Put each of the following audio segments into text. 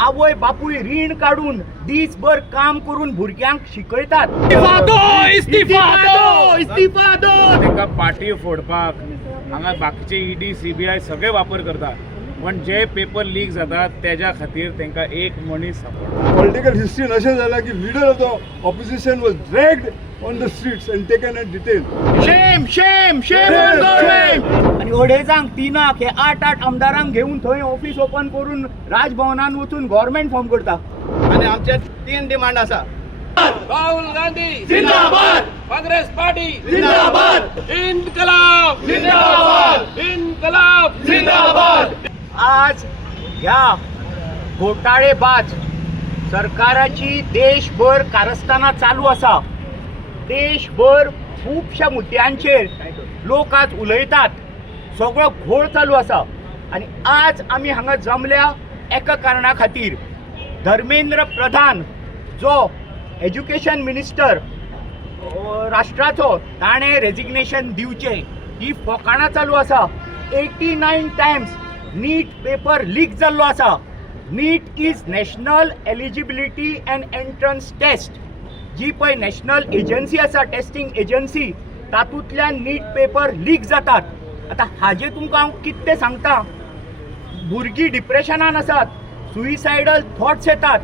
आवय बापूय रीण काढून दिसभर काम करून भुरग्यांक शिकयतात। इस्तीफा दो ताका पाटी फोडपाक हांगा बाकीचे ईडी सीबीआय सगळे वापर करता, पण जे पेपर लीक जातात त्याच्या खातीर तांकां एक मनीस सापडटा। पॉलिटिकल हिस्ट्री अशें जाला की leader of the opposition was dragged on the streets and taken in detail. Shame shame shame on government. आणि अडेजांक तिनाक हे 8 आमदारांक घेऊन थंय ऑफिस ओपन करून राजभवनान वचून गव्हर्नमेंट फॉर्म करता। आणि आमचे 3 डिमांड आसा। राहुल गांधी जिंदाबाद, काँग्रेस पार्टी जिंदाबाद, इन्कलाब जिंदाबाद, इन्कलाब जिंदाबाद। आज ह्या घोटाळेबाज सरकाराची देशभर कारस्थाना चालू आसा। देशभर खूबशा मुद्द्यांचेर लोक आज उलयतात, सगळो घोळ चालू आसा। आणि आज आमी हांगा जमल्या एका कारणा खातीर। धर्मेंद्र प्रधान जो एज्युकेशन मिनिस्टर राष्ट्राचो, ताणें रेजिग्नेशन दिवचे ही फकाणां चालू आसा। 89 टायम्स नीट पेपर लीक जाल्लो आसा। NEET is National Eligibility and Entrance Test, जी पळय नॅशनल एजन्सी आसा, टेस्टिंग एजन्सी, तातूंतल्यान नीट पेपर लीक जातात। आतां हाजें तुमकां हांव कितें सांगता, भुरगीं डिप्रेशनान आसात, सुइसायडल थॉट्स येतात,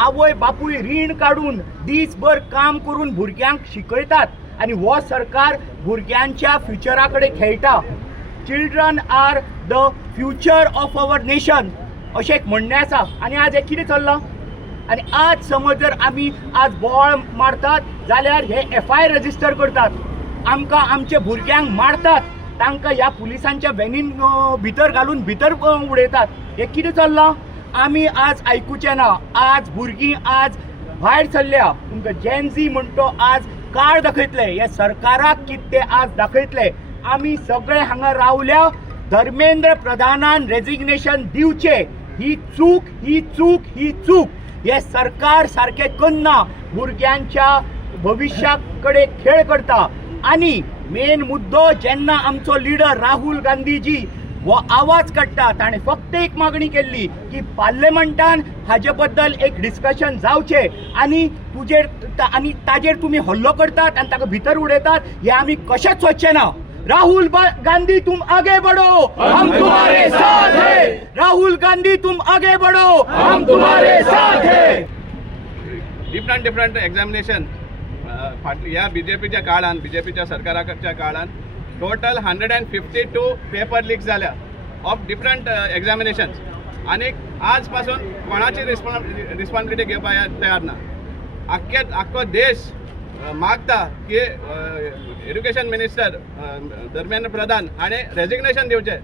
आवय बापूय रीण काढून दिसभर काम करून भुरग्यांक शिकयतात आणि हो सरकार भुरग्यांच्या फ्युचरा कडेन खेळटा। Children are the future of our nation अशें एक म्हणणें आसा। आणि आज हे कितें चल्लां? आणि आज समज जर आमी आज बोवाळ मारतात जाल्यार हे FIR रजिस्टर करतात, आमकां आमच्या भुरग्यांक मारतात, तांकां ह्या पुलिसांच्या व्हॅनीन भितर घालून भितर उडयतात। हे कितें चल्लां? आमी आज आयकुचें ना। आज भुरगीं आज भायर सरल्या, तुमकां जेनझी म्हणटो आज काळ दाखयतले, हे सरकाराक कितें आज दाखयतले। आमी सगळे हांगा रावल्या, धर्मेंद्र प्रधानान रेजिग्नेशन दिवचे, ही चूक ही चूक ही चूक। हे सरकार सारकें करना, भुरग्यांच्या भविष्या कडेन खेळ करता। आणि मेन मुद्दो, जेन्ना आमचो लिडर राहुल गांधीजी हो आवाज काडटा, ताणें फक्त एक मागणी केल्ली की पार्लिमेंटान हाजे बद्दल एक डिस्कशन जावचे आणि ताजेर तुमी हल्लो करतात आणि ताका भितर उडयतात, हे आमी कशेंच सोदचे ना। राहुल गांधी तुम आगे बढ़ो, हम तुम्हारे साथ हैं। राहुल गांधी तुम आगे बढ़ो, हम तुम्हारे साथ हैं। डिफरंट एग्जामिनेशन ह्या बीजेपीच्या काळान, बीजेपीच्या सरकाराच्या काळान टोटल 152 पेपर लीक जाल्या ऑफ डिफरंट एग्जामिनेशन्स। आणि आज पासून कोणाची रिस्पॉन्सिबिलिटी घेवपाक तयार ना। आख्खो देश मागता की एज्युकेशन मिनिस्टर धर्मेंद्र प्रधान हाणें रेजिग्नेशन दिवचें,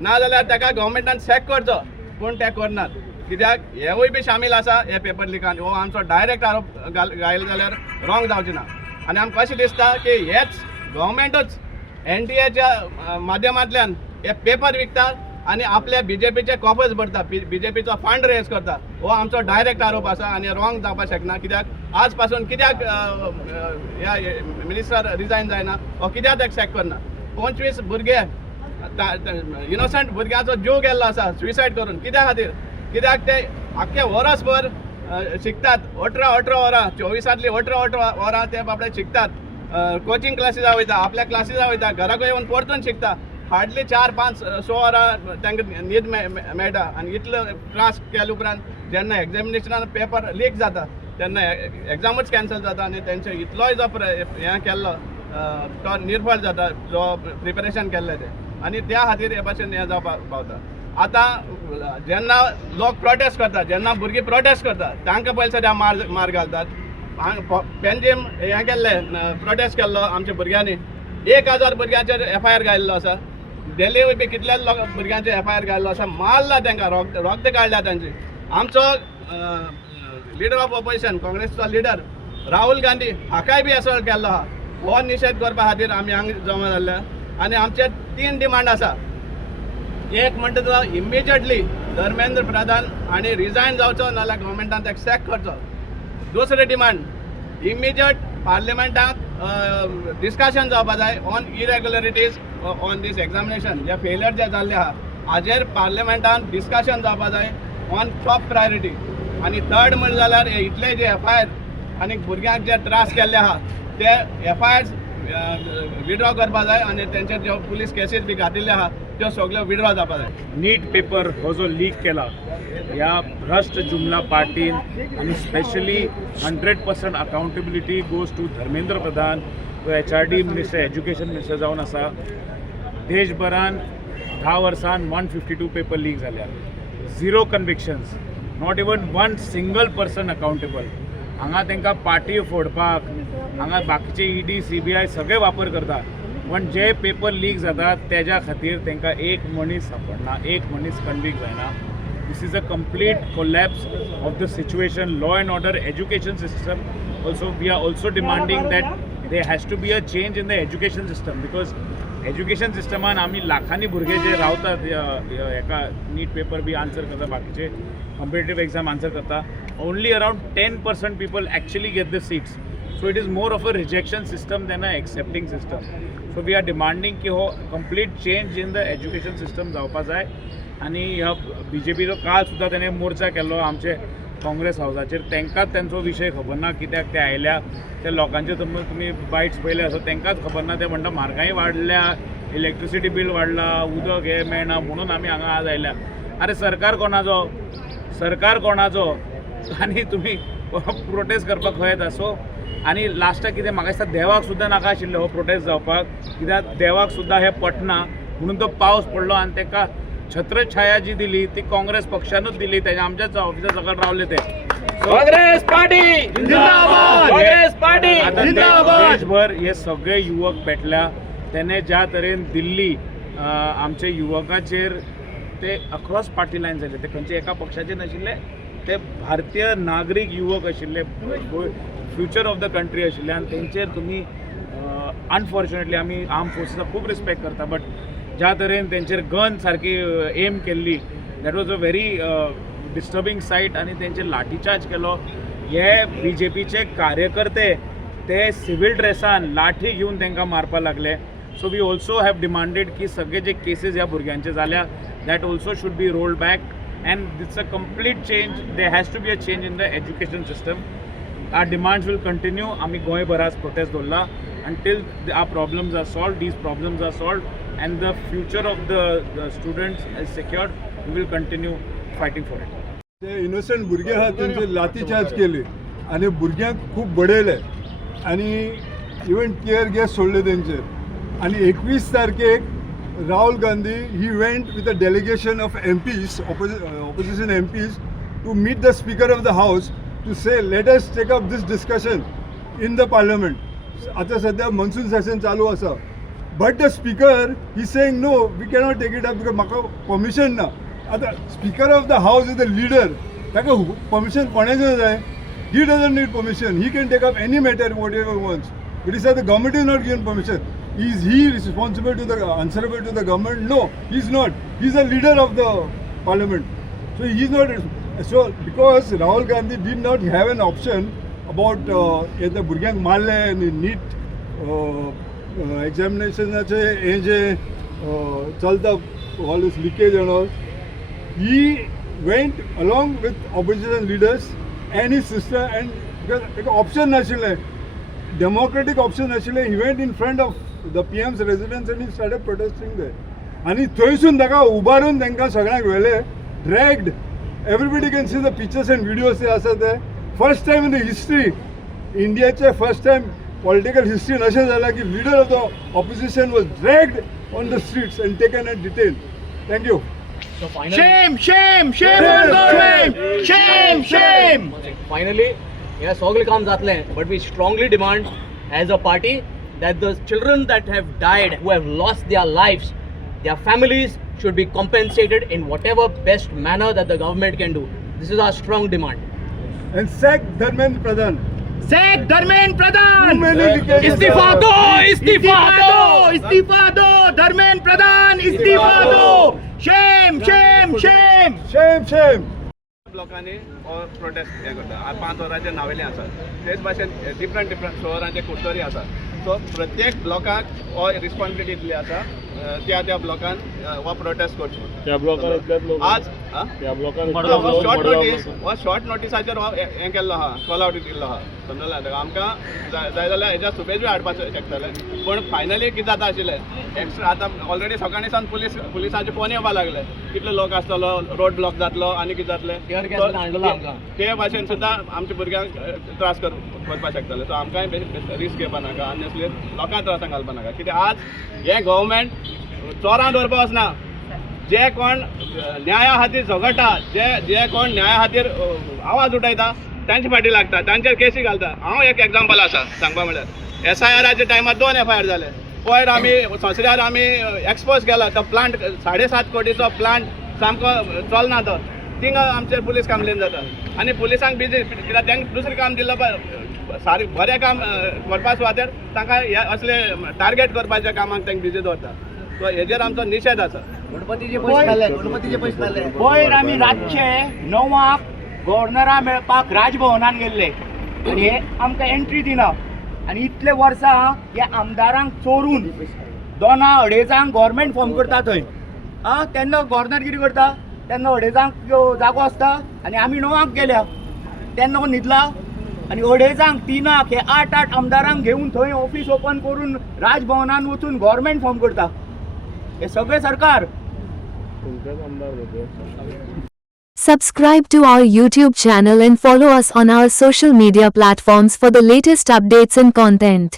ना जाल्यार ताका गव्हर्मेंटान सॅक करचो, पूण ते करनात। कित्याक हेवूय बी शामील आसा हे पेपर लिकान। हो आमचो डायरेक्ट आरोप घायल जाल्यार रॉंग जावचें ना। आनी आमकां कशें दिसता की हेच गव्हर्मेंटूच NTAच्या माध्यमांतल्यान हे पेपर विकतात आणि आपल्या बीजेपीचे कॉफर्स भरता, बीजेपीचो फंड रेज करता। हो आमचो डायरेक्ट आरोप आसा आणि रॉंग जावपाक शकना। कित्याक आज पासून कित्याक ह्या मिनिस्टर रिजायन जायना, हो कित्याक ताका सॅक करना? 25 भुरगे इनोसंट भुरग्यांचो जीव गेल्लो आसा सुइसायड करून। कित्या खातीर? कित्याक ते आख्खे वर्सभर शिकतात, 18 वरां, 24 वरां ते बाबडे शिकतात, कोचिंग क्लासीसा वयता, आपल्या क्लासीसा वयता, घराक येवन परतून शिकता। हार्डली 4-5-6 वरां तांकां न्हीद मेळटा। आनी इतलो त्रास केले उपरांत जेन्ना एग्जामिनेशनान पेपर लीक जाता तेन्ना एग्जामूच कॅन्सल जाता आणि तेंचे इतलोय जो हें केल्लो तो निर्फळ जाता, जो प्रिपरेशन केल्लें तें। आनी त्या खातीर हे भाशेन हें जावपाक पावता। आतां जेन्ना लोक प्रोटेस्ट करतात, जेन्ना भुरगीं प्रोटेस्ट करतात, तांकां पयलीं सद्या मार घालतात। पेंजीम हें केल्लें, प्रोटेस्ट केल्लो आमच्या भुरग्यांनी, 1000 भुरग्यांचेर FIR घाल्लो आसा। दिल्ली बी कितल्याच भुरग्यांचे FIR घाल्लो आसा, मारला तांकां, रोगद काडल्या तांची। आमचो लिडर ऑफ ऑपोजिशन, काँग्रेसचो लिडर राहुल गांधी हाकाय बी असो केल्लो आहा। हो निशेध करपा खातीर आमी हांगा जमा जाल्ले। आनी आमचे 3 डिमांड आसा। एक म्हणटा तो इमिजिएटली धर्मेंद्र प्रधान हांणी रिजायन जावचो, नाल्यार गव्हर्मेंटान ताका सॅक करचो। दुसरी डिमांड, इमिजिएट पार्लिमेंटाक डिस्कशन जावपा जाय ऑन इरेग्युलरिटीज ऑन दीस एग्जामिनेशन, जे फेलियर जे जाल्ले आहा हाजेर पार्लिमेंटान डिस्कशन जावपा जाय। On top priority. आनी थर्ड म्हणलें जाल्यार इतले जे FIR आनी भुरग्यांक जे त्रास केल्ले आहा ते FIRs विड्रॉ करपा जाय आनी तेंचेर ज्यो पुलीस केसीस बी घातिल्ले आहा त्यो सगळ्यो विड्रॉ जावपा जाय. नीट पेपर हो जो लीक केला ह्या भ्रष्ट जुमला पार्टीन आनी specially 100% accountability goes to Dharmendra Pradhan जो HRD मिनिस्टर एज्युकेशन मिनिस्टर जावन आसा. देशभरान 10 वर्सान 152 पेपर लीक जाल्या. 0 convictions, not even 1 single person accountable. हांगा तांकां पाटी फोडपाक हांगा बाकीचे ED CBI सगळे वापर करता, पण जे पेपर लीक जातात तेज्या खातीर तांकां एक मनीस सापडना, एक मनीस कन्विक्ट जायना. This is a complete collapse of the situation. Law and order, education system also we are also demanding that there has to be a change in the education system, because education सिस्टमान आमी लाखांनी भुरगे जे रावतात एका नीट paper बी answer करता, बाकीचे competitive exam answer करता, only around 10% people actually get the seats. So it is more of a rejection system than a accepting system. So we are demanding की हो complete change in the education system जावपा जाय. आनी ह्या BJPचो काल सुद्दां तेणें मोर्चा केल्लो आमचे काँग्रेस हावसाचेर. तांकांच तेंचो विशय खबर ना कित्याक ते आयल्या. त्या लोकांचे तुमी बायट्स पळयले आसा, तांकांच खबर ना. ते म्हणटा म्हारगाय वाडल्या, इलेक्ट्रिसिटी बील वाडला, उदक हे मेळना म्हणून आमी हांगा आज आयल्या. अरे सरकार कोणाचो? सरकार कोणाचो? आनी तुमी प्रोटेस्ट करपाक खंय येता? सो आनी लास्टाक कितें म्हाका दिसता देवाक सुद्दां नाका आशिल्लें हो प्रोटेस्ट जावपाक, कित्याक देवाक सुद्दां हे पटना म्हणून तो पावस पडलो आनी ताका छत्रछाया जी दिली ती काँग्रेस पक्षानूच दिली. तेच्या आमच्याच ऑफिसा सकयल रावले ते. काँग्रेस पार्टी जिंदाबाद, काँग्रेस पार्टी जिंदाबाद. देशभर हे सगळे युवक पेटल्या. त्याने ज्या तरेन दिल्ली आमचे युवकाचेर ते अक्रॉस पार्टी लायन जाले, ते खंयचे एका पक्षाचे नाशिल्ले, ते भारतीय नागरीक युवक आशिल्ले, फ्युचर ऑफ द कंट्री आशिल्ले. आनी तेंचेर तुमी अनफॉर्च्युनेटली आमी आर्म फोर्सीचा खूब रिस्पेक्ट करता, बट ज्या तरेन तेंचेर गन सारकी एम केल्ली, that was a very disturbing sight. आनी तेंचेर लाठीचार्ज केलो. हे BJPचे कार्यकर्ते ते सिव्हिल ड्रेसान लाठी घेवन तांकां मारपाक लागले. So we also have demanded की सगळे जे केसीस ह्या भुरग्यांचे जाल्या that also should be rolled back and that's a complete change. There has to be a change in the education system. Our demands will continue. आमी गोंयभरात protest दवरला until our problems are solved. These problems are solved and the future of the students is secured. We will continue fighting for it. ते innocent भुरगे आहात त्यांचे लाठीचार्ज केले आणि भुरग्यांक खूप बडयले आणि इवन टियर गॅस सोडले तेंचेर. आणि 21 तारखेक Rahul Gandhi he went with a delegation of MPs, opposition MPs, to meet the Speaker of the House to say let us take up this discussion in the Parliament. आता सध्या monsoon session चालू आसा, but the speaker he saying no we cannot take it up because म्हाका permission ना. आता speaker of the house is the leader, ताका permission कोणाचें जाय? He doesn't need permission. He can take up any matter whatever wants. But is the government is not given permission. Is he responsible to the answerable to the government? No, he is not. He is the leader of the parliament. So he is not. So because Rahul Gandhi did not have an option about येत्या भुरग्यांक मारले आनी नीट एग्जामिनेशनाचे हे जे चलता all this leakage and all, he went along with opposition leaders and his sister. And because एक option नाशिल्लें, democratic option नाशिल्लें, he went in front of the PM's residence and he started protesting there. आनी थंयसून ताका उबारून तांकां सगळ्यांक व्हेले, dragged. Everybody can see the pictures and videos ते आसा ते. First time in the history, इंडियाचे फर्स्ट टाइम पॉलिटिकल हिस्ट्रीन अशें जालां की leader of the opposition was dragged on the streets and taken and detain. Thank you. Shame, shame, shame on government. Shame, shame. Finally, हे सगळें काम जातलें, but we strongly demand as a party that the children that have died, who have lost their lives, their families should be compensated in whatever best manner that the government can do. This is our strong demand. And sack Dharmendra Pradhan. Sack Dharmendra Pradhan. Too many leakages. इस्तीफा दो, इस्तीफा दो, इस्तीफा दो. धर्मेंद्र प्रधान इस्तीफा दो. Shame, shame, shame. Shame, shame. लोकांनी prostate हे करता. 5 वरांचे नावेले आसा. तेच भाशेन डिफरंट शहरांचे कुडतरी आसा. सो प्रत्येक ब्लॉकाक हो रिस्पॉन्सिबिलिटी दिल्ली आसा त्या ब्लॉकान हो प्रोटेस्ट करचो. त्या ब्लॉकान आज शॉर्ट नोटिसाचेर हें केल्लो आहा, कॉल आवट दिल्लो आहा, समजलें. आमकां जाय जाल्यार हेज्या सुबेज हाडपाक शकतले, पूण फायनली कितें जाता आशिल्लें, एक्स्ट्रा आतां ऑलरेडी सकाळीं सावन पुलिसाचे फोन येवपाक लागले, कितलो लोक आसतलो, रोड ब्लॉक जातलो आनी कितें जातलें, ते भाशेन सुद्दां आमच्या भुरग्यांक त्रास करपाक शकतले. सो आमकांय रिस्क घेवपा नाका, आनी लोकांक त्रासान घालपा नाका. कित्याक आज हें गव्हर्मेंट चोरां दवरपा वचना. जे कोण न्याया खातीर झगडटा, जे कोण न्याया खातीर आवाज उठयता, तांचे फाटी लागता, तांचेर केसी घालता. हांव एक एग्जांपल आसा सांगपा म्हळ्यार, SIRच्या टायमार 2 FIR जाले. पयर आमी संसद्यार आमी एक्सपोज केला तो प्लांट 7.5 कोटीचो प्लांट सामको चलना तो, थिंगा आमचेर पुलीस कंप्लेन जाता. आनी पुलिसांक बिजी, कित्याक तांकां दुसरें काम दिल्लो सारकें बरें काम करपा सुवातेर तांकां हे असले टार्गेट करपाच्या कामाक तांकां बिजी दवरता. सो हेजेर आमचो निशेध आसा. पयर आमी रातचे 9 गव्हर्नरा मेळपाक राजभवनान गेल्ले आनी हे आमकां एंट्री दिना. आनी इतले वर्सां हे आमदारांक चोरून 2-2.5 गव्हर्मेंट फॉर्म करता थंय. तेन्ना गव्हर्नर कितें करता, तेन्ना 2.5 जागो आसता आनी आमी 9 गेल्या, तेन्ना न्हिदला आनी 2.5 3 हे 8 आमदारांक घेवन थंय ऑफिस ओपन करून राजभवनान वचून गव्हर्मेंट फॉर्म करता. हे सगळे सरकार. Subscribe to our YouTube channel and follow us on our social media platforms for the latest updates and content.